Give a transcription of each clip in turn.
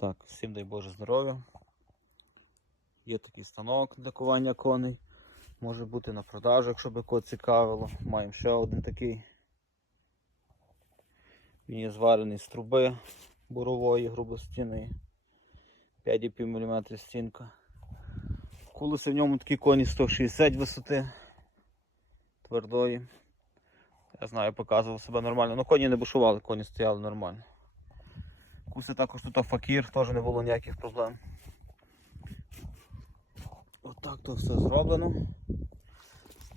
Так, всім дай Боже здоров'я. Є такий станок для кування коней. Може бути на продажу, якщо би кого цікавило. Маємо ще один такий. Він є зварений з труби бурової, грубостінної. 5,5 мм стінка. Колеса в ньому такі коні 160 висоти твердої. Я знаю, показував себе нормально. Ну коні не бушували, коні стояли нормально. Куси також тут факір, теж не було ніяких проблем. Отак то все зроблено.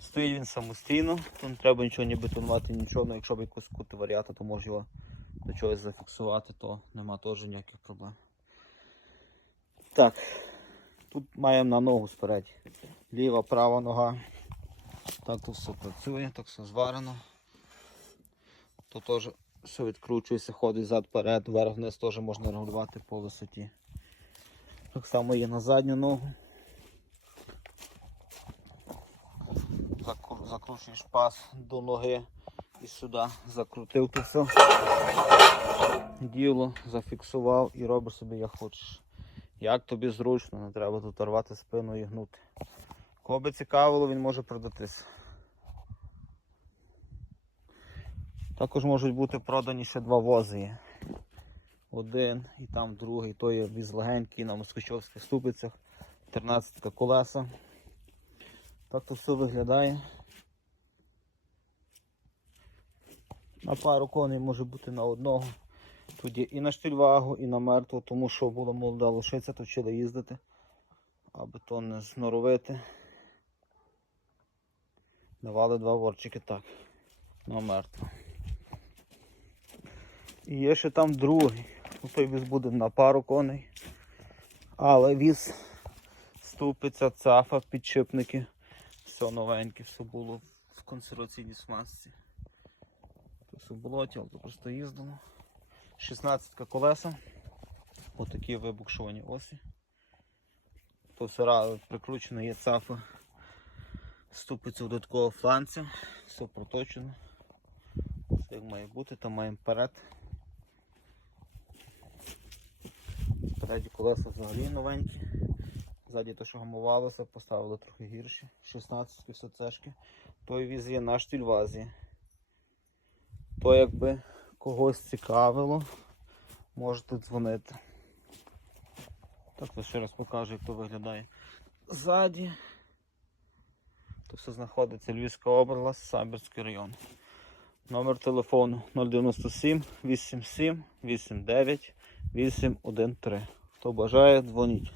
Стоїть він самостійно, тут не треба нічого не бетонувати, нічого, ну якщо б якусь кути варіата, то може його до чогось зафіксувати, то нема теж ніяких проблем. Так, тут маємо на ногу спереді. Ліва, права нога. Так тут все працює, так все зварено. Тут теж все відкручується, ходить зад перед, вверх вниз теж можна регулювати по висоті. Так само є на задню ногу. Закручуєш пас до ноги і сюди закрутив то все. Діло, зафіксував і робиш собі як хочеш. Як тобі зручно, не треба тут рвати спину і гнути. Кого би цікавило, він може продатись. Також можуть бути продані ще два вози. Один і там другий, той є віз легенький на москвичовських ступицях, 13 колеса. Так то все виглядає. На пару коней може бути на одного. Є і на штільвагу, і на мертву, тому що була молода лошиця, то вчили їздити, аби то не зноровити. Давали два ворчики так, на мертву. Є ще там другий. Ну, той віз буде на пару коней. Але віз ступиця, цафа, підшипники. Все новеньке, все було в консерваційній смазці. Все в болоті, але просто їздило. 16 колеса. Отакі вибукшовані осі. То все прикручено є цафа. Ступиця додаткового фланця. Все проточено. Все як має бути, там маємо перед. Переді колеса взагалі новенькі. Ззаді те, що гамувалося, поставили трохи гірші. 16 все цешки. Той віз є на штільвазі. То якби когось цікавило, можете дзвонити. Так то ще раз покажу, як то виглядає. Ззаді. То все знаходиться Львівська область, Самбірський район. Номер телефону 097 87 89 813. Хто бажає, дзвоніть.